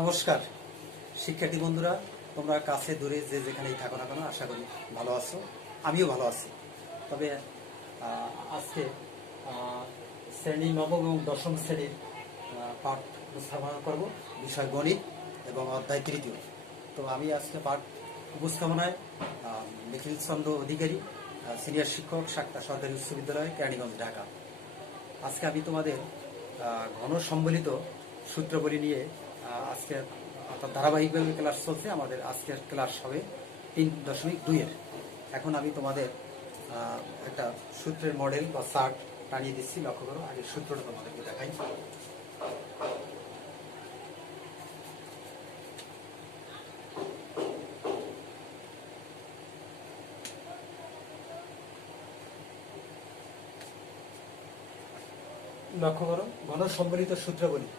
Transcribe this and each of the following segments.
নমস্কার শিক্ষার্থী বন্ধুরা, তোমরা কাছে দূরে যে যেখানেই থাকো না কেন আশা করি ভালো আছো। আমিও ভালো আছি। তবে আজকে শ্রেণী নবম এবং দশম শ্রেণীর পাঠ উপস্থাপনা করব, বিষয় গণিত এবং অধ্যায় তৃতীয়। তো আমি আজকে পাঠ উপস্থাপনায় নিখিল চন্দ্র অধিকারী, সিনিয়র শিক্ষক, শাক্তা সরকারি উচ্চ বিদ্যালয়, কেরানীগঞ্জ, ঢাকা। আজকে আমি তোমাদের ঘন সম্বলিত সূত্রাবলী নিয়ে আজকে অর্থাৎ ধারাবাহিকভাবে ক্লাস চলছে। আমাদের আজকের ক্লাস হবে 3.2-এর। এখন আমি তোমাদের একটা সূত্রের মডেল বা চার্ট টানিয়ে দিচ্ছি, লক্ষ্য করো। আগে সূত্রটা তোমাদেরকে দেখাই। লক্ষ্য করো, ঘন সম্বলিত সূত্রাবলী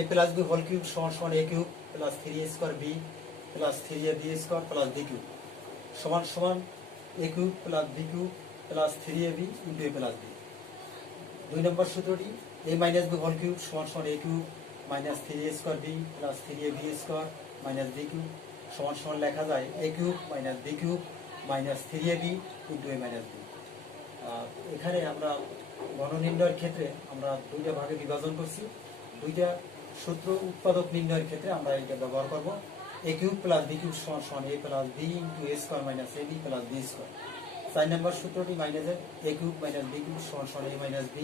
a plus B whole cube সমান সমান a cube plus 3a square b plus 3ab square plus b cube সমান সমান a cube plus b cube plus 3ab into a plus b। 2 number সূত্রটি a minus B whole cube সমান সমান a cube minus 3a square b plus 3ab square minus b cube সমান সমান লেখা যায় a cube minus b cube minus 3ab into a minus b। এখানে আমরা ঘন নির্ণয়ের ক্ষেত্রে আমরা দুইটা ভাগে বিভাজন করছি। দুইটা সূত্র উৎপাদক নির্ণয়ের ক্ষেত্রে আমরা এটা ব্যবহার করব। a cube plus b cube সমান সমান a plus b into a square minus ab plus b square. 4 নম্বর সূত্রটি মাইনাসের a cube minus b cube সমান সমান a minus b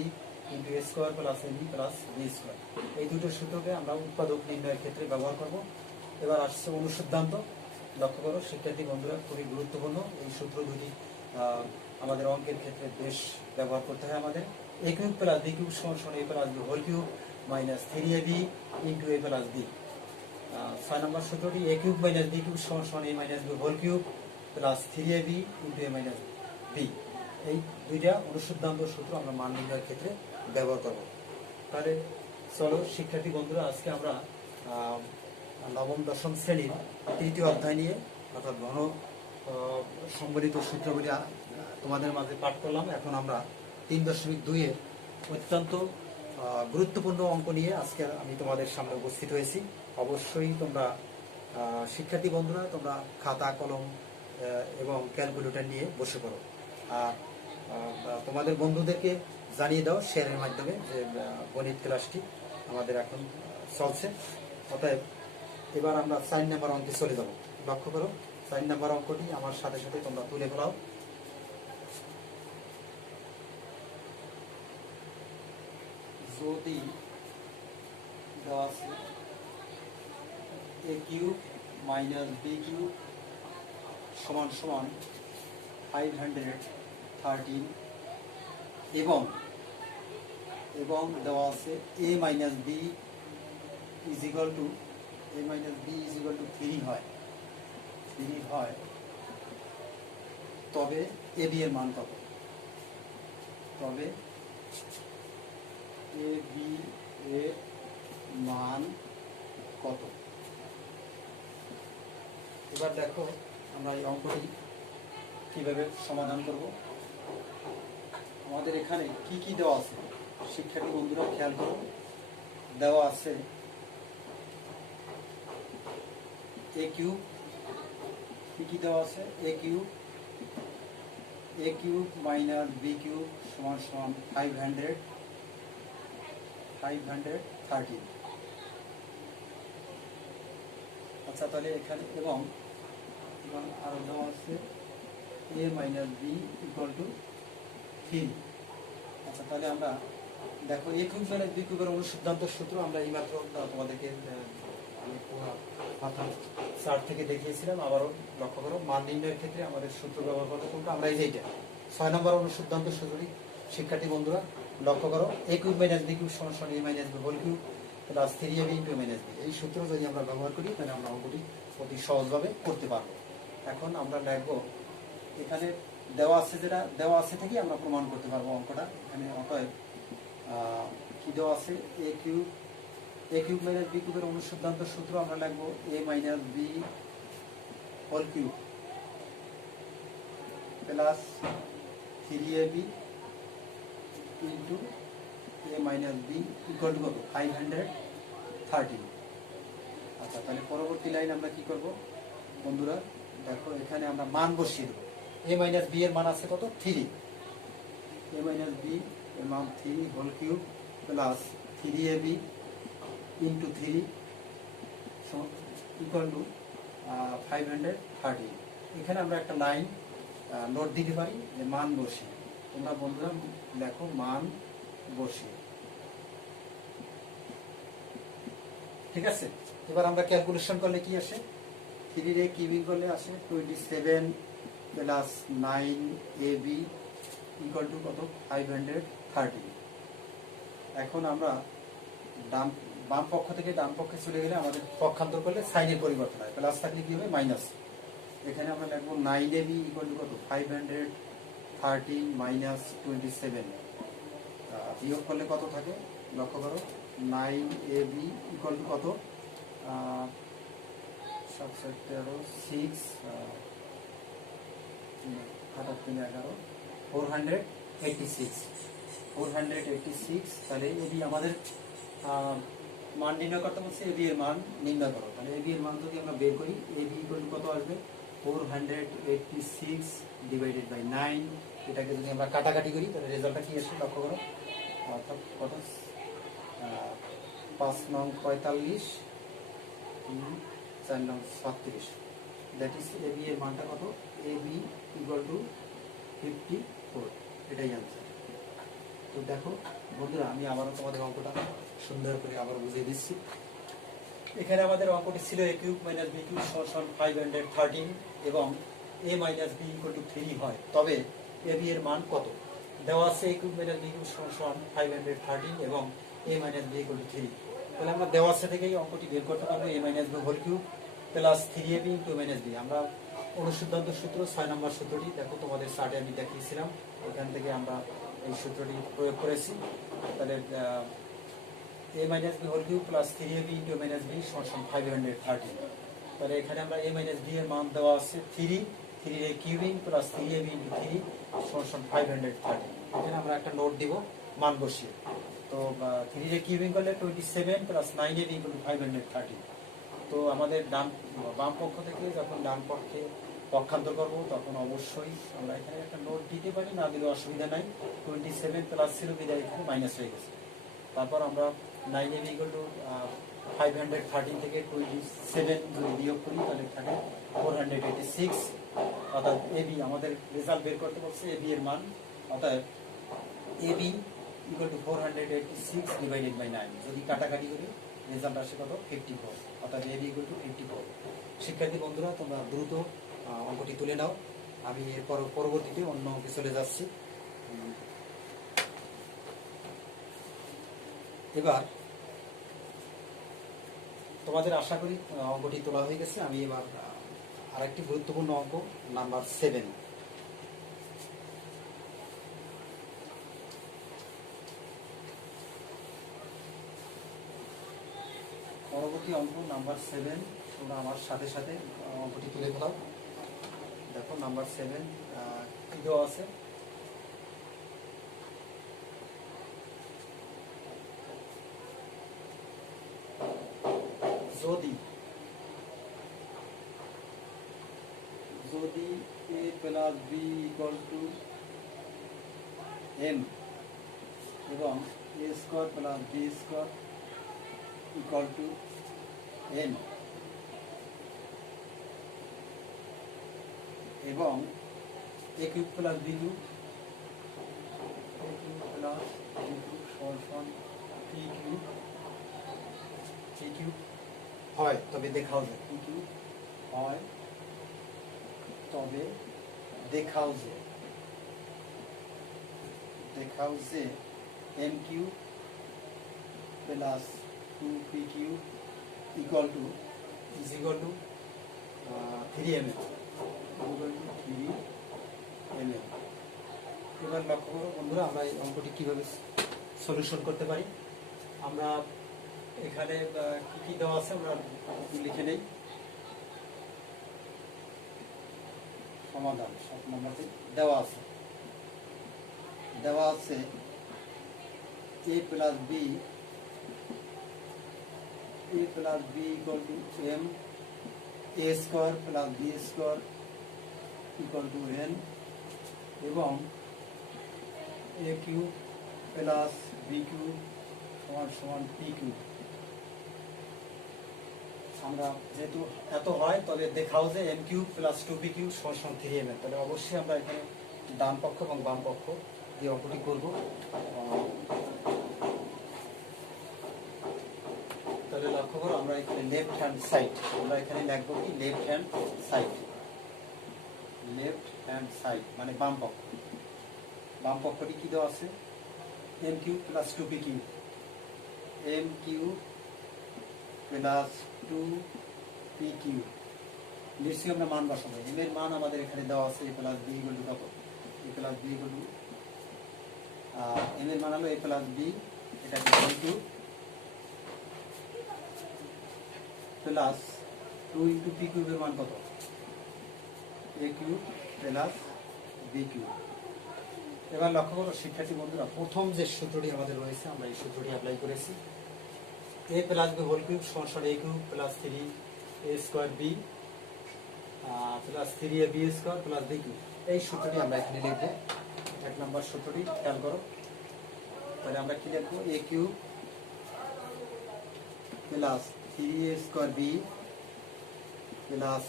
into a square plus ab plus b square. এই দুটো সূত্রকে আমরা উৎপাদক নির্ণয়ের ক্ষেত্রে ব্যবহার করব। এবার আসছে অনুসিদ্ধান্ত। লক্ষ্য করো শিক্ষার্থী বন্ধুরা, খুবই গুরুত্বপূর্ণ এই সূত্র দুটি আমাদের অঙ্কের ক্ষেত্রে বেশ ব্যবহার করতে হয় আমাদের। a cube plus b cube সমান সমান a plus b whole cube minus 3ab into a plus b। 6 number সূত্রটি a cube minus b cube সমান সমান a minus b whole cube plus 3ab into a minus b। এই দুইটা অনুসিদ্ধান্ত সূত্র আমরা মান নির্ণয়ের ক্ষেত্রে ব্যবহার করব। তাহলে চলো শিক্ষার্থী বন্ধুরা, আজকে আমরা নবম দশম শ্রেণীর তৃতীয় অধ্যায় নিয়ে অর্থাৎ ঘন সম্বলিত সূত্রগুলি তোমাদের মাঝে পাঠ করলাম। এখন আমরা 3.2-এর অত্যন্ত গুরুত্বপূর্ণ অঙ্ক নিয়ে আজকে আমি তোমাদের সামনে উপস্থিত হয়েছি। অবশ্যই তোমরা শিক্ষার্থী বন্ধুরা, তোমরা খাতা কলম এবং ক্যালকুলেটর নিয়ে বসে পড়ো। আর তোমাদের বন্ধুদেরকে জানিয়ে দাও শেয়ারের মাধ্যমে যে গণিত ক্লাসটি আমাদের এখন চলছে। অতএব এবার আমরা 4 নম্বর অঙ্কে চলে যাব। লক্ষ্য করো, 4 নম্বর অঙ্কটি আমার সাথে সাথে তোমরা তুলে ফেলাও। যদি দেওয়া আছে a cube minus b cube সমান সমান 513 এবং দেওয়া আছে a minus b is equal to 3 হয়, তবে a b এর মান কত? তবে a b এর মান কত? এবার দেখো আমরা এই অঙ্কটি কিভাবে সমাধান করব। আমাদের এখানে কি কি দেওয়া আছে শিক্ষার্থী বন্ধুরা খেয়াল করো। দেওয়া আছে a কিউব, কি দেওয়া আছে a cube minus b cube সমান সমান 513। আচ্ছা, তাহলে এখানে এবং আরো দেওয়া আছে a minus b equal to 3। আচ্ছা, তাহলে আমরা দেখো a কিউব মাইনাস b কিউবের অনুসিদ্ধান্ত সূত্র আমরা এইমাত্র তোমাদেরকে চার্ট থেকে দেখিয়েছিলাম। আবারও লক্ষ্য করো, মান নির্ণয়ের ক্ষেত্রে আমাদের সূত্র ব্যবহার করতে কোনটা? আমরা এই যে এইটা 6 নম্বর অনুসিদ্ধান্ত সূত্রটি শিক্ষার্থী বন্ধুরা লক্ষ্য করো। a cube minus b cube সমান সমান a minus b whole cube plus 3ab into a minus b। এই সূত্র যদি আমরা ব্যবহার করি তাহলে আমরা অঙ্কটি অতি সহজভাবে করতে পারবো। এখন আমরা লিখবো, এখানে দেওয়া আছে, যেটা দেওয়া আছে থেকেই আমরা প্রমাণ করতে পারবো অঙ্কটা। এখানে অতএব কি দেওয়া আছে? a কিউব মাইনাস b কিউবের অনুসিদ্ধান্ত সূত্র আমরা লিখবো a minus b whole cube plus 3ab into a minus b equal to কত? 513। আচ্ছা, তাহলে পরবর্তী লাইন আমরা কি করব বন্ধুরা, দেখো এখানে আমরা মান বসিয়ে দেবো। এ মাইনাস বি এর মান আছে কত, 3। এ মাইনাস বি এর মান 3 whole cube plus 3ab into 3 equal to 530। এখানে আমরা একটা লাইন নোট দিতে পারি যে মান বসিয়ে। তোমরা বন্ধুরা লেখো মান বসিয়ে, ঠিক আছে। এবার আমরা ক্যালকুলেশন করলে কি আসে, 3 কিউবিং করলে আসে 27 প্লাস 9ab ইকুয়াল টু কত, 530। এখন আমরা বাম পক্ষ থেকে ডান পক্ষে চলে গেলে আমাদের পক্ষান্তর করলে সাইনের পরিবর্তন হয়, প্লাস থাকলে কি হবে, মাইনাস। এখানে আমরা লিখবো 9ab ইকুয়াল টু কত, 530 মাইনাস 27। বিয়োগ করলে কত থাকে লক্ষ্য করো, 9ab ইকুয়াল টু কত, 7 13 6 11 486 486। তাহলে এবি আমাদের মান নির্ণয় করতে বলছে, এবি এর মান নির্ণয় করো। তাহলে এবি এর মান যদি আমরা বের করি, এবি ইকুয়াল টু কত আসবে, 486 ডিভাইডেড বাই 9। এটাকে যদি আমরা কাটাকাটি করি তাহলে রেজাল্টটা কি আসে লক্ষ্য করো, অর্থাৎ কত, 5 নং 45 4 নং 36। দ্যাট ইজ এবি এর মানটা কত, এবি ইকুয়াল টু 54। এটাই আনসার। তো দেখো বন্ধুরা, আমি আবারও তোমাদের অঙ্কটা সুন্দর করে আবার বুঝিয়ে দিচ্ছি। এখানে আমাদের অঙ্কটি ছিল a cube minus B cube সমান 513 এবং a minus B equal to 3 হয়, তবে a b এর মান কত দেওয়া আছে। a cube minus B cube সমান 513 এবং a minus B equal to 3। তাহলে আমরা দেওয়া আছে থেকেই অঙ্কটি বের করতে পারবো, a minus B whole cube plus 3ab into minus B. আমরা অনুসিদ্ধান্ত সূত্র 6 নম্বর সূত্রটি দেখো তোমাদের চার্টে আমি দেখিয়েছিলাম, এখান থেকে আমরা এই সূত্রটি প্রয়োগ করেছি। তাহলে a minus B whole cube plus 3ab into minus B সমান 530। তাহলে এখানে আমরা a মাইনাস বি এর মান দেওয়া আছে 3 এর কিউবিং প্লাস 3ab ইন্টু 3 সমান 530। এখানে আমরা একটা নোট দিব মান বসিয়ে। তো 3 এর কিউবিং করলে 27 প্লাস 9ab ইকুয়াল টু 530। তো আমাদের বাম পক্ষ থেকে যখন ডান পক্ষে পক্ষান্তর করব তখন অবশ্যই আমরা এখানে একটা নোট দিতে পারি, না দিলে অসুবিধা নাই। 27 প্লাস ছিল বিদায় এখানে মাইনাস হয়ে গেছে। তারপর আমরা 9ab ইকুয়াল টু 513 থেকে 27 যদি বিয়োগ করি তাহলে থাকে 486। অর্থাৎ এবি আমাদের রেজাল্ট বের করতে বলছে, এবি এর মান, অর্থাৎ AB equal to 486 divided by 9। যদি কাটাকাটি করি রেজাল্ট আসে কত, 54। অর্থাৎ এবি ইকুয়াল টু 54। শিক্ষার্থী বন্ধুরা, তোমরা দ্রুত অঙ্কটি তুলে নাও, আমি এরপর পরবর্তীতে অন্য অঙ্কে চলে যাচ্ছি। এবার তোমাদের আশা করি অঙ্কটি তোলা হয়ে গেছে। আমি এবার আরেকটি গুরুত্বপূর্ণ অঙ্ক নাম্বার 7। পরবর্তী অঙ্ক নাম্বার 7, তোমরা আমার সাথে সাথে অঙ্কটি তুলে ফেলাও। দেখো নাম্বার 7 কি দেওয়া আছে, যদি a plus B equal to m এবং a square plus B square equal to n এবং a cube plus b cube plus b cube সমান p কিউব হয়, তবে দেখাও যে p কিউব হয়, তবে দেখাও যে m cube plus 2p cube equal to 3mm। এবার লক্ষ্য করো বন্ধুরা, আমরা এই অঙ্কটি কিভাবে সলিউশন করতে পারি। আমরা এখানে কি কি দেওয়া আছে আমরা লিখে নেই। সমাধান 7 নম্বরে দেওয়া আছে a plus B a plus b equal to m a square plus b square equal to n এবং a cube plus b cube সমান সমান p cube। আমরা যেহেতু এত হয় তবে দেখাও যে m cube plus 2p cube সমান সমান 3m, তাহলে অবশ্যই আমরা এখানে ডান পক্ষ এবং বাম পক্ষ দিয়ে অঙ্কটি করব। তাহলে লক্ষ্য করো আমরা এখানে লেফট হ্যান্ড সাইড, আমরা এখানে লিখব কি left hand side, left hand side মানে বাম পক্ষ। বাম পক্ষটি কি দেওয়া আছে m cube plus 2p cube, m cube plus 2p cube. নিশ্চয়ই আমরা মান বসাবো, m এর মান আমাদের এখানে দেওয়া আছে a plus b equal to কত, a plus b equal to m এর মান হলো a প্লাস b, এটাকে ইনটু প্লাস 2 ইনটু p কিউবের মান কত a cube plus b cube. এবার লক্ষ্য করো শিক্ষার্থী বন্ধুরা, প্রথম যে সূত্রটি আমাদের রয়েছে আমরা এই সূত্রটি অ্যাপ্লাই করেছি, a plus b whole cube সমান সমান a cube plus 3a square b plus 3ab square plus b cube. এই সূত্রটি আমরা এখানে লিখব। এক নম্বর সূত্রটি খেয়াল করো, তাহলে আমরা কি লিখব a cube plus 3a square b plus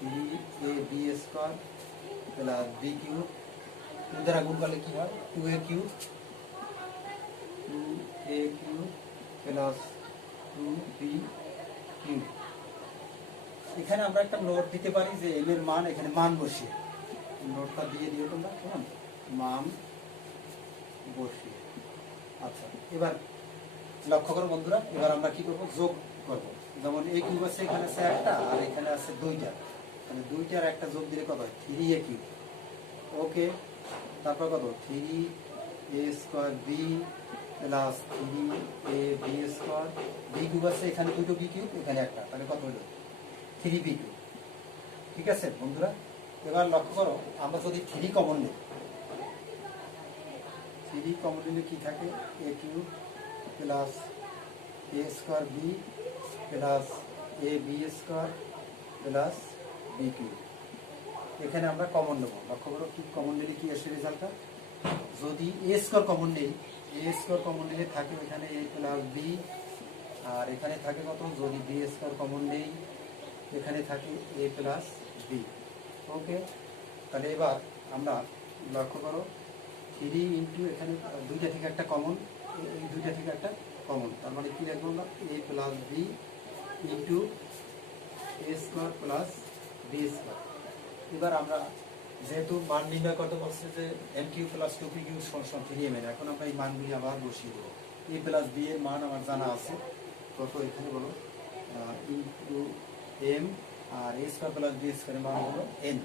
3ab square plus b cube দ্বারা গুণ করলে কি হয় 2a cube plus 2b cube. এখানে আমরা একটা নোট দিতে পারি যে m এর মান, এখানে মান বসিয়ে নোটটা দিয়ে দিও তোমরা, কেমন মান বসিয়ে। আচ্ছা এবার লক্ষ্য করো বন্ধুরা, এবার আমরা কি করব যোগ করব। যেমন a কিউব আছে এখানে আছে একটা আর এখানে আছে দুইটা, মানে দুইটার একটা যোগ দিলে কত হয় 3a কিউব। ওকে, তারপর কত 3a square b plus 3ab square, b cube আছে এখানে দুটো b কিউব এখানে একটা, তাহলে কত হলো 3b কিউব। ঠিক আছে বন্ধুরা, এবার লক্ষ্য করো আমরা যদি 3 কমন নিই, 3 কমন নিলে কি থাকে a cube plus a square b plus ab square plus b cube. এখানে আমরা কমন নেব, লক্ষ্য করো কি কমন নিলে কি আসে রেজাল্টটা, যদি a স্কয়ার কমন নেই, a স্কয়ার কমন নিলে থাকে এখানে a প্লাস b আর এখানে থাকে কত, যদি b স্কয়ার কমন নেই এখানে থাকে a প্লাস b। ওকে, তাহলে এবার আমরা লক্ষ্য করো 3 ইন্টু এখানে দুইটা থেকে একটা কমন, এই দুইটা থেকে একটা কমন, তার মানে কি লিখবো আমরা a plus b into a square plus b square. এবার আমরা যেহেতু মান নির্ণয় করতে বলছে যে m Q plus 2p Q সমান সমান 3m, এখন আমরা এই মানগুলি আবার বসিয়ে দেবো। a প্লাস b এর মান আমার জানা আছে কত, এখানে বলো ইন্টু m আর a স্কয়ার প্লাস b স্কয়ারের মান হলো n।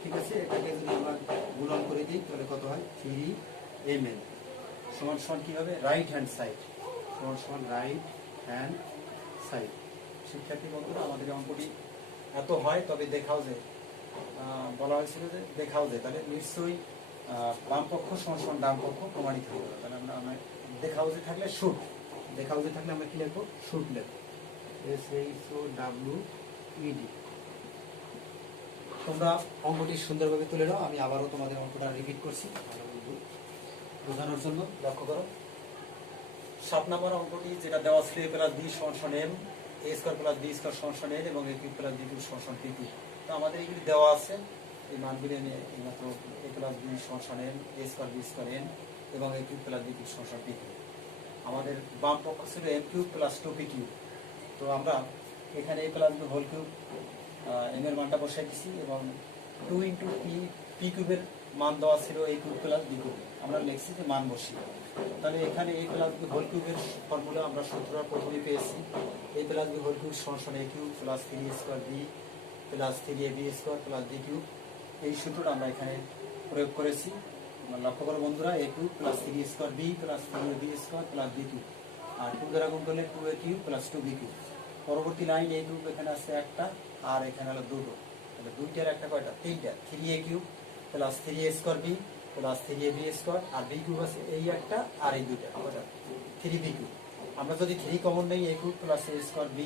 ঠিক আছে, এটাকে যদি আমরা গুণন করে দিই তাহলে কত হয় 3mn সমান সমান কি হবে রাইট হ্যান্ড সাইড, সমান সমান রাইট হ্যান্ড সাইড। শিক্ষার্থী বন্ধুরা, আমাদের অঙ্কটি এত হয় তবে দেখাও যে বলা হয়েছিল যে দেখাও যে, তাহলে নিশ্চয়ই বাম পক্ষ সমান সমান ডান পক্ষ প্রমাণিত হয়ে গেল। তাহলে আমরা দেখাও যে থাকলে শুট, দেখাও যে থাকলে আমরা কি লিখবো শুট লিখবো, SHOWED। তোমরা অঙ্কটি সুন্দরভাবে তুলে নাও, আমি আবারও তোমাদের অঙ্কটা রিপিট করছি বোঝানোর জন্য। লক্ষ্য করো 7 নম্বর অঙ্কটি যেটা দেওয়া ছিল a প্লাস b সমান সমান m, a square plus b square সমান সমান n এবং a cube plus b cube সমান সমান p কিউব। তো আমাদের এইগুলি দেওয়া আছে, এই মানগুলি আমি এইমাত্র a প্লাস b সমান সমান n, a square b square n এবং a cube plus b cube সমান সমান p কিউব। আমাদের বাম পক্ষ ছিল m cube plus 2p cube, তো আমরা এখানে a plus b whole cube m এর মানটা বসাই দিছি এবং 2 ইন্টু p কিউবের মান দেওয়া ছিল a cube plus b cube, আমরা লিখছি যে মান বসিয়ে। তাহলে এখানে a প্লাস b হোল কিউবের ফর্মুলা আমরা সূত্রটা প্রথমে পেয়েছি, a plus b whole cube সমান সমান a cube plus 3a square b plus 3ab square plus b cube. এই সূত্রটা আমরা এখানে প্রয়োগ করেছি। লক্ষ্য করো বন্ধুরা, a cube plus 3a square b plus 3ab square plus b cube আর 2 দ্বারা গুণ করলে 2a cube plus 2b cube. পরবর্তী লাইন a কিউব এখানে আছে একটা আর এখানে হলো দুটো, তাহলে দুইটার একটা কয়টা তিনটা, 3a cube plus 3a square b plus 3ab square আর b কিউব আছে এই একটা আর এই দুইটা কয়টা 3b কিউব। আমরা যদি 3 কমন নেই a cube plus a square b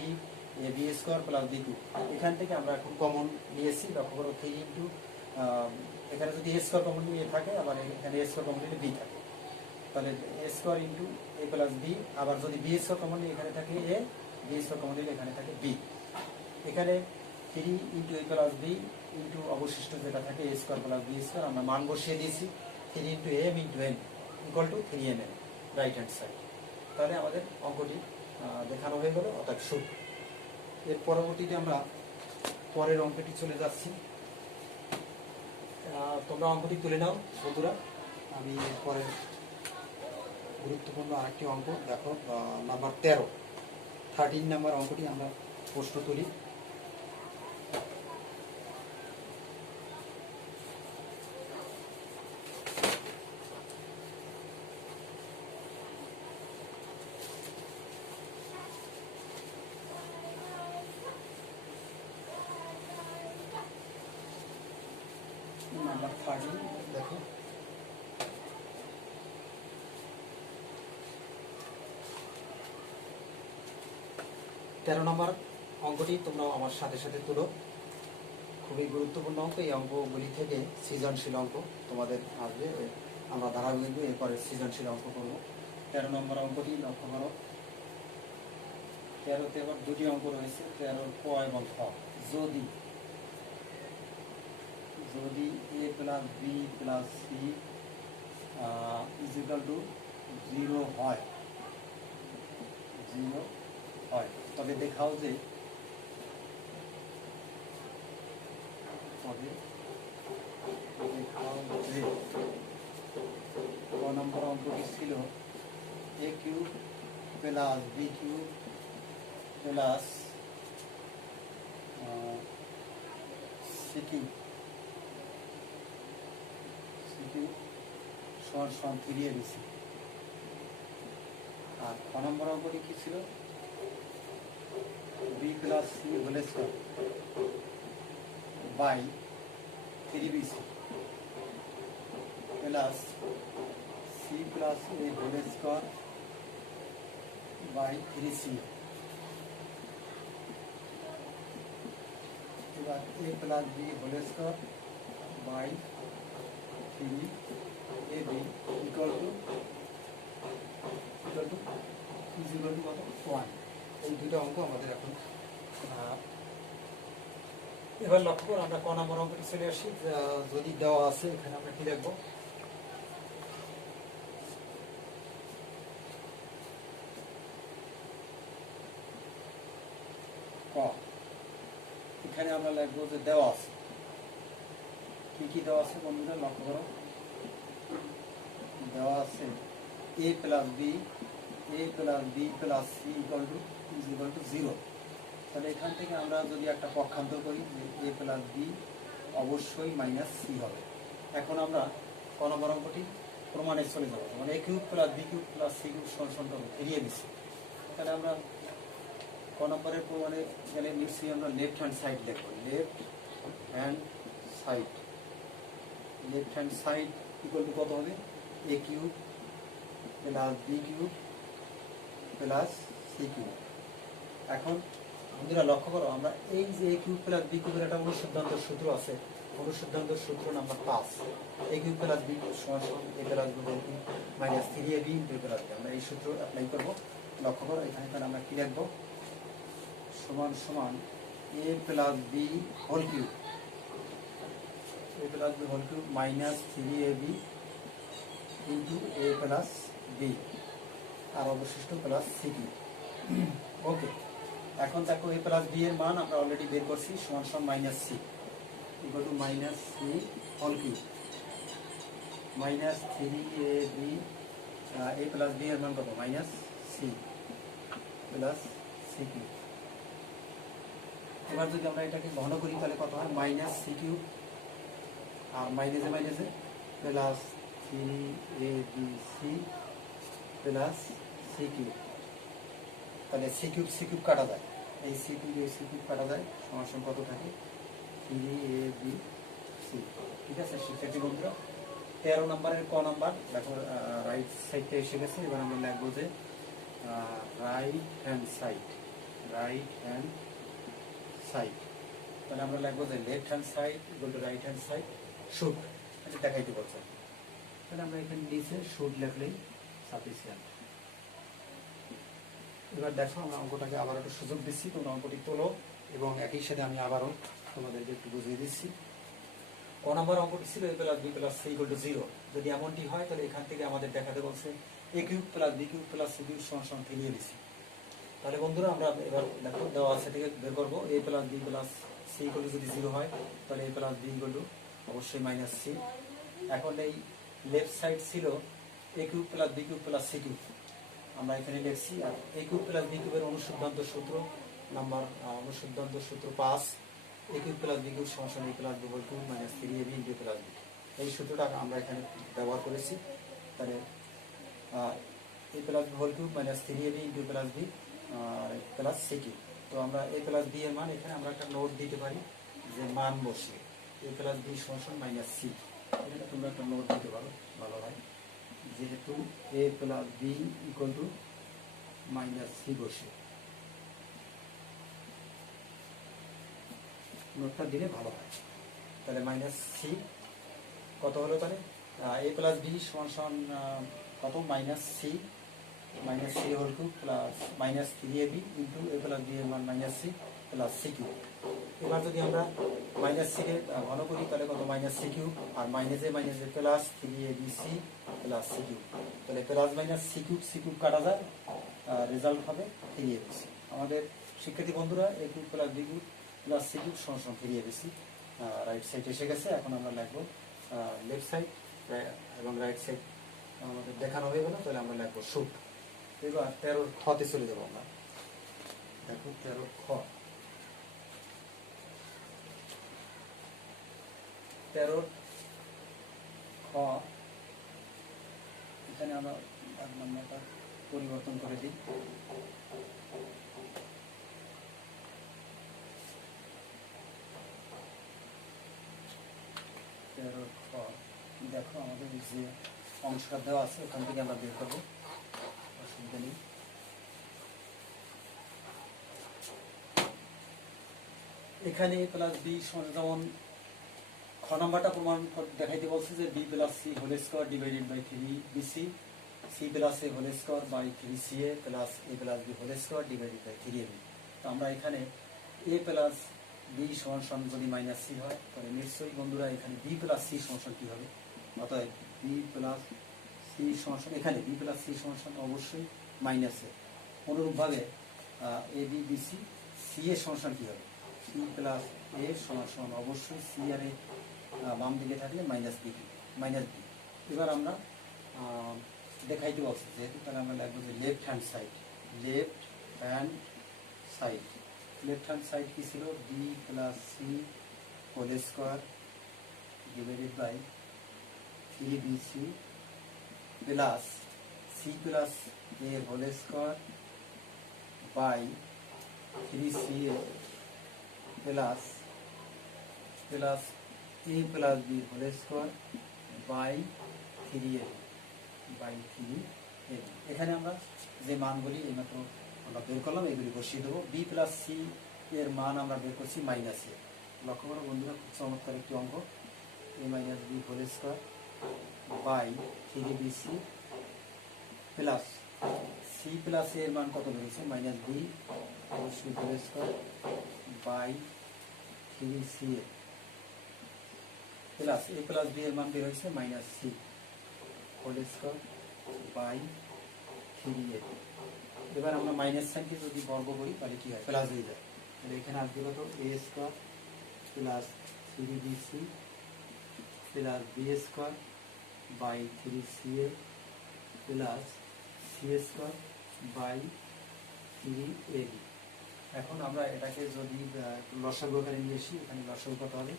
a b square plus b cube, এখান থেকে আমরা এখন কমন নিয়েছি। লক্ষ্য করো 3 ইন্টু, এখানে যদি a স্কোয়ার কমন নিয়ে থাকে, আবার এখানে a স্কোয়ার কমন নিলে b থাকে, তাহলে a square into a plus b। আবার যদি b স্কোয়ার কমন নিয়ে এখানে থাকে a, b স্কোয়ার কমন নিলে এখানে থাকে b। এখানে 3 into a plus b into অবশিষ্ট যেটা থাকে a square plus b square, আমরা মান বসিয়ে দিয়েছি 3 into m into n equal to 3m right hand side. তাহলে আমাদের অঙ্কটি দেখানো হয়ে গেল, অর্থাৎ শুদ্ধ। এর পরবর্তীতে আমরা পরের অঙ্কটি চলে যাচ্ছি। তোমরা অঙ্কটি তুলে নাও বন্ধুরা। আমি পরের গুরুত্বপূর্ণ আরেকটি অঙ্ক দেখো, নাম্বার 13 নাম্বার অঙ্কটি আমরা প্রশ্ন তুলি। নাম্বার 13 দেখো, তেরো নম্বর অঙ্কটি তোমরা আমার সাথে সাথে তুলো। খুবই গুরুত্বপূর্ণ অঙ্ক। এই অঙ্কগুলি থেকে সৃজনশীল অঙ্ক তোমাদের আসবে। আমরা ধারাবাহিক এরপরে সৃজনশীল অঙ্ক করবো। 13 নম্বর অঙ্কটি লক্ষ্য করো। 13তে আবার দুটি অঙ্ক রয়েছে, 13 ক এবং খ। যদি a plus b plus c is equal to 0 হয়, তবে দেখাও যে ক নম্বর অঙ্কটি ছিল a cube plus b cube plus c cube সমান 3abc। আর ক নম্বর অঙ্কটি কি ছিল? b plus c whole square by 3bc plus c plus a whole square by 3c। এবার a plus b whole square by 3ab equal to কত? 1। এই দুটো অঙ্ক আমাদের এখন। এবার লক্ষ্য করো, আমরা ক নম্বর অঙ্কটি চলে আসি। যদি দেওয়া আছে এখানে আমরা কি লিখবো? ক। এখানে আমরা লিখবো যে দেওয়া আছে। কি কি দেওয়া আছে বন্ধুরা লক্ষ্য করো। দেওয়া আছে a plus b plus c equal to 0। তাহলে এখান থেকে আমরা যদি একটা পক্ষান্তর করি যে a প্লাস b অবশ্যই মাইনাস c হবে। এখন আমরা ক নম্বর অঙ্কটি প্রমাণে চলে যাবো, মানে a cube plus b cube plus c cube সমান 3ab। তাহলে আমরা ক নম্বরের প্রমাণে গেলে নিশ্চয়ই আমরা লেফট হ্যান্ড সাইড লিখবো। Left hand side equal to কত হবে? a cube plus b cube plus c cube. এখন বন্ধুরা লক্ষ্য করো, আমরা এই যে a কিউব প্লাস b কিউবের একটা অনুসিদ্ধান্ত সূত্র আছে, অনুসিদ্ধান্ত সূত্র number 5। a cube plus b সমান a plus b minus 3ab into a plus b। আমরা এই সূত্র অ্যাপ্লাই করব। লক্ষ্য করো এখানে তাহলে আমরা কি লিখবো? সমান a plus b whole cube, minus 3ab into a plus b, আর অবশিষ্ট প্লাস c কিউব। ওকে, এখন দেখো a প্লাস b এর মান আমরা অলরেডি বের করছি, সমান minus c equal to minus c whole cube minus 3ab। a plus b এর মান কত? Minus c plus c cube. এবার যদি আমরা এটাকে ঘন করি তাহলে কত হয়? মাইনাস c কিউব আর মাইনাসে plus 3abc plus c cube. তাহলে c কিউব কাটা যায়, এই c কিউব কাটা যায়, সমান কত থাকে? 3abc। ঠিক আছে শিক্ষার্থী বন্ধুরা, 13 নম্বরের ক নাম্বার দেখো রাইট সাইডে এসে গেছে। এবার আমরা লিখবো যে right hand side, right hand side. তাহলে আমরা লিখবো যে left hand side equal to right hand side should, এটা দেখাইতে বলছে। তাহলে আমরা এখানে নিচে শুড লিখলেই সাফিসিয়েন্ট। এবার দেখো আমরা অঙ্কটাকে আবার একটু সুযোগ দিচ্ছি, তোমরা অঙ্কটি তোলো এবং একই সাথে আমি আবারও তোমাদেরকে একটু বুঝিয়ে দিচ্ছি। ক নম্বর অঙ্কটি ছিল a plus B plus C equal to 0। যদি এমনটি হয় তাহলে এখান থেকে আমাদের দেখাতে বলছে a cube plus B cube plus C cube সমান সমান 3abc। তাহলে বন্ধুরা আমরা এবার দেখো দেওয়া আছে থেকে বের করবো a plus B plus C equal to যদি 0 হয় তাহলে a plus B equal to অবশ্যই মাইনাস সি। এখন এই লেফট সাইড ছিল a cube plus B cube plus C cube, আমরা এখানে লিখছি। আর a কিউব প্লাস বি কিউবের অনুসিদ্ধান্ত সূত্র নাম্বার অনুসিদ্ধান্ত সূত্র 5, a cube plus B cube সমান সমান a plus B whole cube minus 3ab into plus B. এই সূত্রটা আমরা এখানে ব্যবহার করেছি। তাহলে a plus B whole cube minus 3ab into plus B plus C cube. তো আমরা a প্লাস বি এর মান এখানে আমরা একটা নোট দিতে পারি যে মান বসিয়ে a প্লাস বি সমান সমান মাইনাস সি, এটা তোমরা একটা নোট দিতে পারো ভালো হয়, যেহেতু a plus B equal to minus C বসিয়ে নোটটা দিলে ভালো হয়। তাহলে মাইনাস সি কত হলো, তাহলে a প্লাস বি সমান সমান কত minus C whole cube plus minus 3ab into a plus B এর মান minus C plus C cube. এবার যদি আমরা মাইনাস সি কে ঘন করি তাহলে কত মাইনাস সি কিউব, আর মাইনাসে মাইনাসে plus 3abc plus C cube. তাহলে প্লাস মাইনাস সি কিউব কাটা যায়, রেজাল্ট হবে 3abc। আমাদের শিক্ষার্থী বন্ধুরা a cube plus B cube plus C cube সমান সমান 3abc রাইট সাইড এসে গেছে। এখন আমরা লিখবো লেফট সাইড এবং রাইট সাইড আমাদের দেখানো হয়ে গেল, তাহলে আমরা লিখবো শুড। এবার 13 খতে চলে যাবো আমরা। দেখো 13 খ, 13 খ এখানে আমরা নাম্বারটা পরিবর্তন করে দিই। 13 খ দেখো আমাদের যে অংশটা দেওয়া আছে ওখান থেকে আমরা বের করবো, অসুবিধা নেই। এখানে প্লাস বি যেমন খ নাম্বারটা প্রমাণ দেখাইতে বলছে যে B plus C whole square divided by 3bc, C plus A whole square by 3ca plus A plus B whole square divided by 3ab। তো আমরা এখানে এ প্লাস বি সমান সমান যদি মাইনাস সি হয় তাহলে নিশ্চয়ই বন্ধুরা এখানে বি প্লাস সি সমান সমান কি হবে, অতএব বি প্লাস সি সমান সমান এখানে বি প্লাস সি সমান সমান অবশ্যই মাইনাস এ। অনুরূপভাবে A B B C C এর সমান সমান কি হবে, সি প্লাস এ সমান সমান অবশ্যই সি আর এ বাম দিকে থাকলে মাইনাস বি। এবার আমরা দেখাইতে বলছি যেহেতু, তাহলে আমরা লিখবো যে left hand side. Left hand side, left hand side কি ছিল, B plus C whole square divided by 3bc plus C plus A whole square by 3ca plus A plus B whole square by 3ab। এখানে আমরা যে মানগুলি এইমাত্র আমরা বের করলাম এগুলি বসিয়ে দেবো। বি প্লাস সি এর মান আমরা বের করছি মাইনাস এ। লক্ষ্য করো বন্ধুরা, খুব চমৎকার একটি অঙ্ক। A minus B whole square by 3bc plus C plus এর মান কত বেরিয়েছে মাইনাস বি অবশ্যই whole square by 3ca plus A plus B এর মান বের হয়েছে minus C whole square by 3ab। এবার আমরা মাইনাস সাইনকে যদি বর্গ করি তাহলে কি হয়, প্লাস হয়ে যায়। তাহলে এখানে আসবে কত, a square plus 3bc plus B square by 3ca plus c square by 3ab। এখন আমরা এটাকে যদি লসাগু আকারে নিয়ে আসি, এখানে লসাগু কত হবে,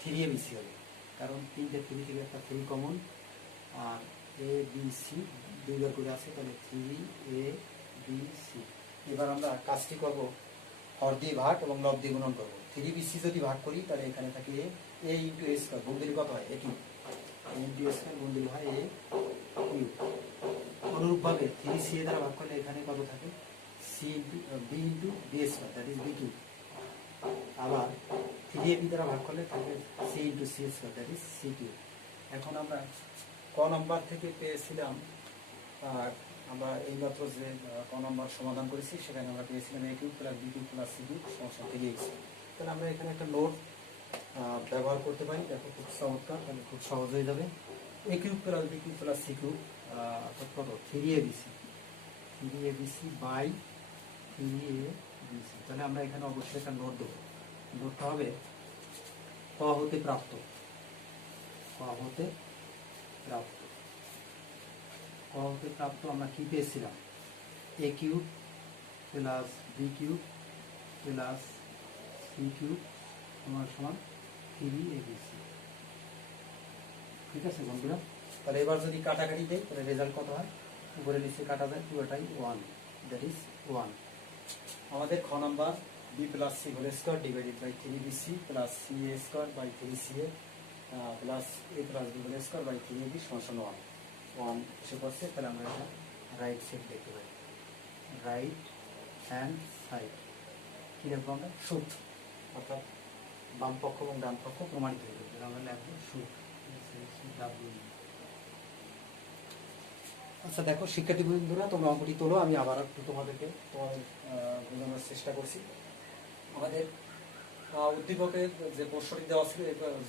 3abc হবে, কারণ 3টে 3 থেকে একটা 3 common, R A B C দুইবার করে আছে, তাহলে 3abc। এবার আমরা কাজটি করব হর দিয়ে ভাগ এবং লব দিয়ে গুণন করবো। 3bc যদি ভাগ করি তাহলে এখানে থাকে এ ইন্টু এ স্কোয়ার, গুণ দিলে কত হয়, এ কিউব, ইন্টু এ স্কোয়ার গুণ দিলে হয় এ কিউব। অনুরূপভাবে 3CA দ্বারা ভাগ করলে এখানে কত থাকে C into B into B square, that is B cube. আবার 3AB দ্বারা ভাগ করলে থাকে C into C square, that is C cube. এখন আমরা ক নম্বর থেকে পেয়েছিলাম, আমরা এইমাত্র যে ক নম্বর সমাধান করেছি সেখানে আমরা পেয়েছিলাম a cube plus B cube plus C cube সমস্যা থেকে এক্স। তাহলে আমরা এখানে একটা নোট ব্যবহার করতে পারি, দেখো খুব চমৎকার, তাহলে খুব সহজ হয়ে যাবে। A cube plus B cube plus C cube অর্থাৎ কত 3ABC, 3ABC বাই 3ABC। তাহলে আমরা এখানে অবশ্যই একটা নোট দেবো। নোটটা হবে ক হতে প্রাপ্ত, ক হতে প্রাপ্ত, ক হতে প্রাপ্ত আমরা কি পেয়েছিলাম a cube plus B cube plus C cube সমান সমান 3ABC। ঠিক আছে বন্ধুরা, তাহলে এবার যদি কাটাকাটি দেয় তাহলে রেজাল্ট কত হয়, উপরে নিচে কাটা যায় পুরোটাই 1, দ্যাট ইজ 1। আমাদের খ number B plus C whole square divided by 3BC plus C A square by 3CA plus A plus B whole square by 3AB সমান 1 এসে পড়ছে। তাহলে আমরা এটা রাইট সাইড দেখতে পাই, রাইট হ্যান্ড সাইড কী লিখবো আমরা সুদ, অর্থাৎ বাম পক্ষ এবং ডান পক্ষ প্রমাণিত হয়ে যাবে, আমরা লিখবো সুদ। আচ্ছা দেখো শিক্ষার্থী বন্ধুরা, তোমরা অঙ্কটি তোলো, আমি আবার একটু তোমাদের বোঝানোর চেষ্টা করছি। আমাদের উদ্দীপকের যে প্রশ্নটি দেওয়া ছিল,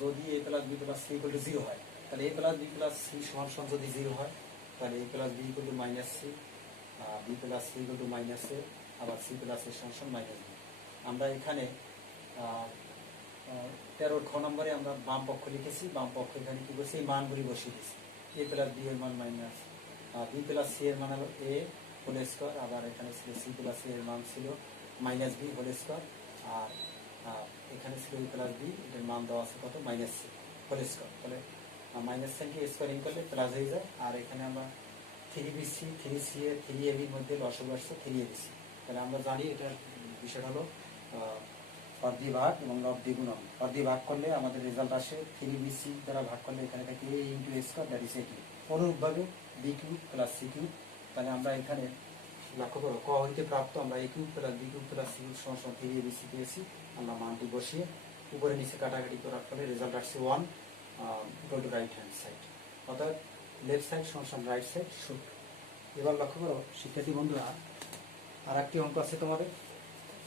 যদি a plus B plus C equal to 0 হয়, তাহলে a plus B plus c সমান সমান যদি 0 হয়, তাহলে a plus B equal to minus c, b plus C equal to minus a, আবার সি প্লাস এ সমান সমান মাইনাস বি। আমরা এখানে 13 খ নম্বরে আমরা বাম পক্ষ লিখেছি, বাম পক্ষ এখানে কি করছি এই মানগুলি বসিয়ে দিয়েছি। এ প্লাস বি এর মান মাইনাস, বি প্লাস সি এর মান হলো এ হোল স্কোয়ার, আবার এখানে ছিল সি প্লাস এর মান ছিল মাইনাস বি হোল স্কোয়ার, আর এখানে ছিল এ প্লাস বি, এটার মান দেওয়া আছে কত মাইনাস সি হোল স্কোয়ার। তাহলে মাইনাস সাইনকে স্কোয়ারিং করলে প্লাস হয়ে যায়। আর এখানে আমরা 3BC 3CA 3ABর মধ্যে লসাগু আসছে 3ABC। তাহলে আমরা জানি এটার বিষয়টা হলো পদ দিয়ে ভাগ এবং লব দিয়ে গুণন। পদ দিয়ে ভাগ করলে আমাদের রেজাল্ট আসে 3BC দ্বারা ভাগ করলে এখানে থাকে a into a square, that is a cube. অনুরূপভাবে b cube plus C cube. তাহলে আমরা এখানে লক্ষ্য করো ক হইতে প্রাপ্ত আমরা a cube plus B cube plus C cube সমান সমান 3ABC পেয়েছি। আমরা মানটি বসিয়ে উপরে নিচে কাটাকাটি করার ফলে রেজাল্ট আসছে 1 equal to right hand side, অর্থাৎ লেফট সাইড সমান সমান রাইট সাইড শুট। এবার লক্ষ্য করো শিক্ষার্থী বন্ধুরা, আর একটি অঙ্ক আছে তোমাদের,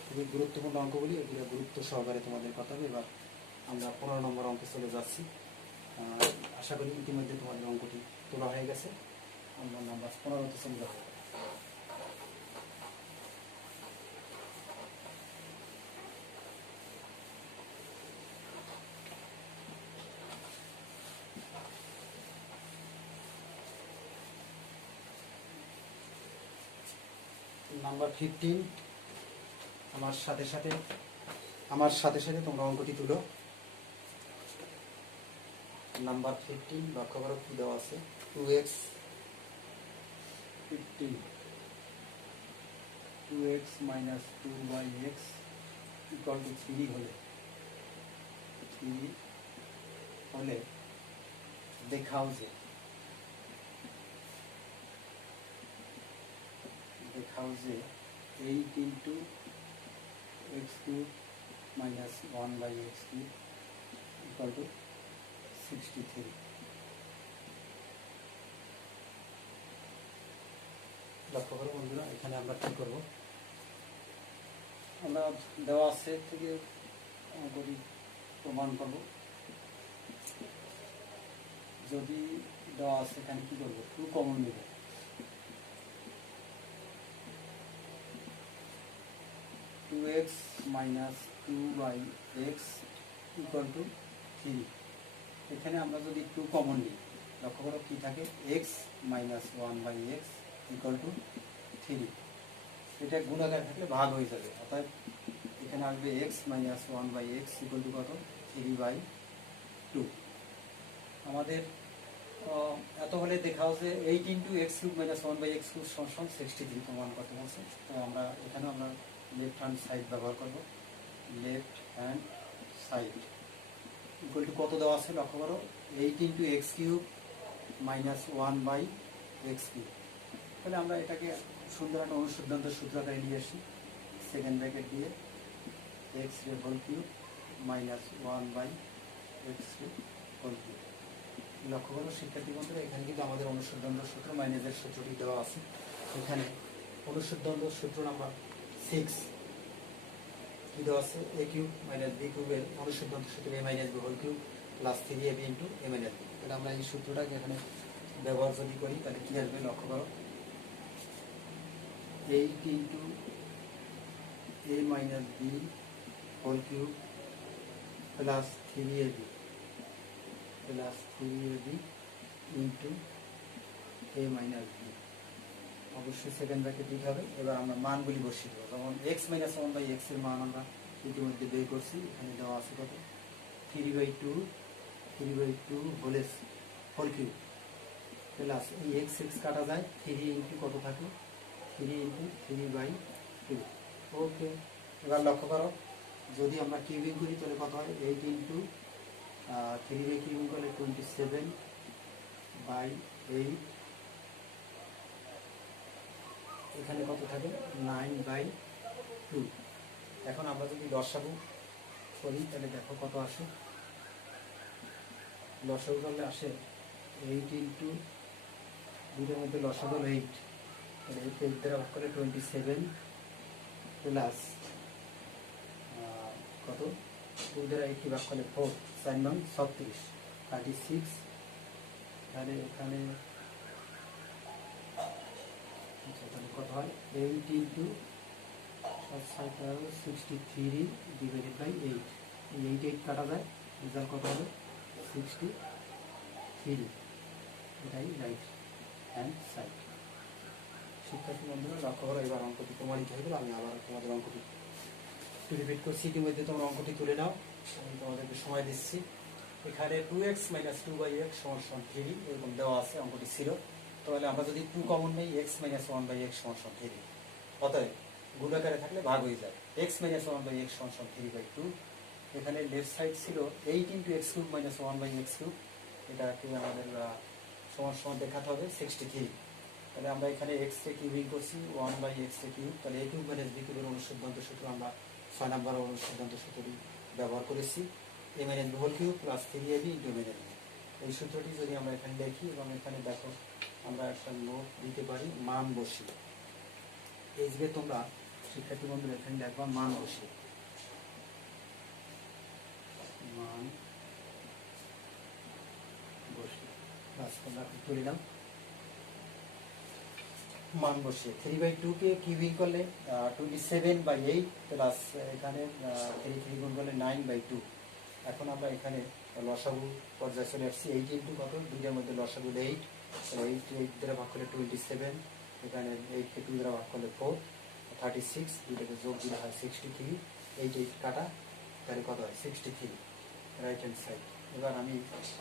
খুবই গুরুত্বপূর্ণ অঙ্কগুলি, এগুলো গুরুত্ব সহকারে তোমাদের কথা হবে। এবার আমরা 15 নম্বর অঙ্কে চলে যাচ্ছি। আশা করি ইতিমধ্যে তোমাদের অঙ্কটি তোলা হয়ে গেছে। আমরা নাম্বার 15তে চলে যাব। নাম্বার 15, আমার সাথে সাথে তোমরা অঙ্কটি তুলো। নাম্বার 15 লক্ষ্য করো কি দেওয়া আছে, 2x 15 2x minus 2y(x) equal to 3 হলে দেখাও যে 8 into x cube minus 1/x cube equal to 63। লক্ষ্য করো বন্ধুরা, এখানে আমরা কি করব, আমরা দেওয়া আছে থেকে অঙ্কটি প্রমাণ করব। যদি দেওয়া আছে এখানে কি করব, 2 কমন নেব। 2x minus 2y(x) equal to 3। এখানে আমরা যদি 2 কমন নিই, লক্ষ্য করো কি থাকে, x minus 1/x equal to 3। এটা গুণাকার থাকলে ভাগ হয়ে যাবে, অর্থাৎ এখানে আসবে x minus 1/x equal to কত 3/2। আমাদের এত হলে দেখাও যে 8 into x cube minus 1/x cube সমান 63 প্রমাণ করতে বলছে। তো আমরা এখানে আমরা লেফট হ্যান্ড সাইড ব্যবহার করব। Left hand side equal to কত দেওয়া আছে লক্ষ্য করো, 8 into x cube minus 1/x cube তাহলে আমরা এটাকে সুন্দর একটা অনুসিদ্ধান্ত সূত্র আকারে নিয়ে আসি। সেকেন্ড ব্র্যাকেট দিয়ে এক্স রে হোল কিউব মাইনাস 1/x রে হোল কিউব। লক্ষ্য করো শিক্ষার্থী বন্ধুরা, এখানে কিন্তু আমাদের অনুসিদ্ধান্ত সূত্র মাইনাসের সূত্রটি দেওয়া আছে। এখানে অনুসিদ্ধান্ত সূত্র নাম্বার 6 কি দেওয়া আছে, এ কিউব মাইনাস বি কিউবের অনুসিদ্ধান্ত সূত্র a minus B whole cube plus 3ab into a minus b. তাহলে আমরা এই সূত্রটাকে এখানে ব্যবহার যদি করি তাহলে কি আসবে লক্ষ্য করো, 8 into a minus B whole cube plus 3ab into a minus b. অবশ্যই সেকেন্ড ব্র্যাকেট দিতে হবে। এবার আমরা মানগুলি বসিয়ে দেবো। যেমন এক্স মাইনাস 1/x এর মান আমরা ইতিমধ্যে বের করছি। এখানে দেওয়া আছে কত, 3/2 হোল কিউব প্লাস এই এক্স এক্স কাটা যায়, 3 ইন্টু কত থাকে, 3 ইন্টু 3/2। ওকে, এবার লক্ষ্য করো, যদি আমরা কিউবিং করি তাহলে কত হয়, 8 ইন্টু 3 কিউবিং করলে 27/8। এখানে কত থাকে, 9/2। এখন আমরা যদি লসাগু করি তাহলে দেখো কত আসে, লসাগু করলে আসে 8 ইন্টু দুটোর মধ্যে লসাগু 8, তাহলে 8 দ্বারা ভাগ করলে 27 প্লাস কত, 2 দ্বারা 8 ভাগ করলে 4, 4 নং 36, 36। তাহলে এখানে তাহলে কত হয়, 8 ইন্টু 63 ডিভাইডেড বাই 8। এই 8 কাটা যায়, রেজাল্ট কত হবে, 63। এটাই রাইট হ্যান্ড সাইড। শিক্ষার্থী বন্ধুরা লক্ষ্য করো, এবার অঙ্কটি প্রমাণিত হয়ে গেল। আমি আবার তোমাদের অঙ্কটি রিপিট করছি, ইতিমধ্যে তোমরা অঙ্কটি তুলে নাও, আমি তোমাদেরকে সময় দিচ্ছি। এখানে 2x মাইনাস 2/x সমান 3 এরকম দেওয়া আছে, অঙ্কটি ছিল। তাহলে আমরা যদি 2 কমন নেই, x মাইনাস 1/x সমান 3, অতএব গুণ আকারে থাকলে ভাগ হয়ে যায়, x মাইনাস 1/x সমান 3/2। এখানে লেফট সাইড ছিল 8 into x cube minus 1/x cube, এটাকে আমাদের সমান সমান দেখাতে হবে 63। তাহলে আমরা এখানে x কে কিউবিং করছি 1/x কিউব, তাহলে a কিউব মাইনাস b কিউবের অনুসিদ্ধান্ত সূত্র আমরা 6 নম্বর অনুসিদ্ধান্ত সূত্রটি ব্যবহার করেছি, a minus b whole cube plus 3ab into a minus b। এই সূত্রটি যদি আমরা এখানে দেখি এবং এখানে দেখো আমরা একটা নোট দিতে পারি, মান বসি। এই যে তোমরা শিক্ষার্থী বন্ধুরা এখানে দেখবা মান বসি, মান বসি বাস তোমরা তুলে নাও। মান বসিয়ে 3/2 কে কিউবিং করলে 27/8 প্লাস এখানে 3 গুণ করলে 9/2। এখন আমরা এখানে লসাগু পর্যায়ে চলে আসছি, 8 ইন্টু কত, দুইটার মধ্যে লসাগু 8, 8 দ্বারা ভাগ করলে 27, এখানে 8 কে 2 দ্বারা ভাগ করলে 4, 36, দুইটাকে যোগ দিলে হয় 63, 8 কাটা, তাহলে কত হয় 63 রাইট হ্যান্ড সাইড। এবার আমি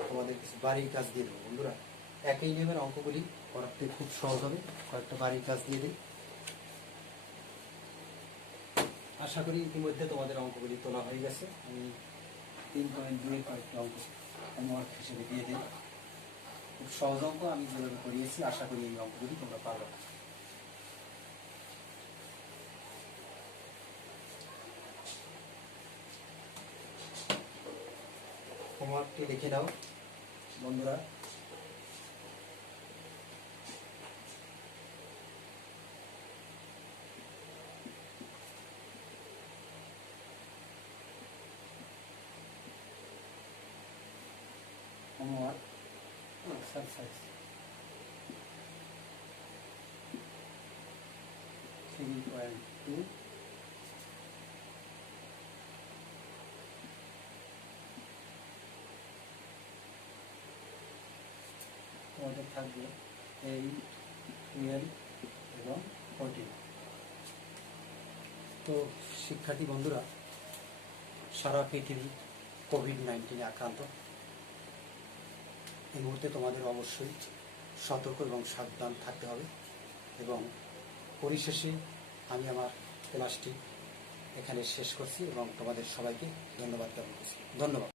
তোমাদের কিছু বাড়ির কাজ দিয়ে দেবো বন্ধুরা, একই নিয়মের অঙ্কগুলি করাতে খুব সহজ হবে। কয়েকটা বাড়ির কাজ দিয়ে দিই, আশা করি ইতিমধ্যে তোমাদের অঙ্কগুলি তোলা হয়ে গেছে। আমি 3.2 কয়েকটা অঙ্ক হোমওয়ার্ক হিসেবে দিয়ে দিই, খুব সহজ অঙ্ক, আমি যেভাবে করিয়েছি আশা করি এই অঙ্কগুলি তোমরা পারবে। হোমওয়ার্কটি লিখে নাও বন্ধুরা। homework exercise 3.2 তোমাদের থাকবে 8, 12 এবং 14। তো শিক্ষার্থী বন্ধুরা, সারা পৃথিবী কোভিড-19 আক্রান্ত। এই মুহূর্তে তোমাদের অবশ্যই সতর্ক এবং সাবধান থাকতে হবে। এবং পরিশেষে আমি আমার ক্লাসটি এখানে শেষ করছি এবং তোমাদের সবাইকে ধন্যবাদ জ্ঞাপন করছি। ধন্যবাদ।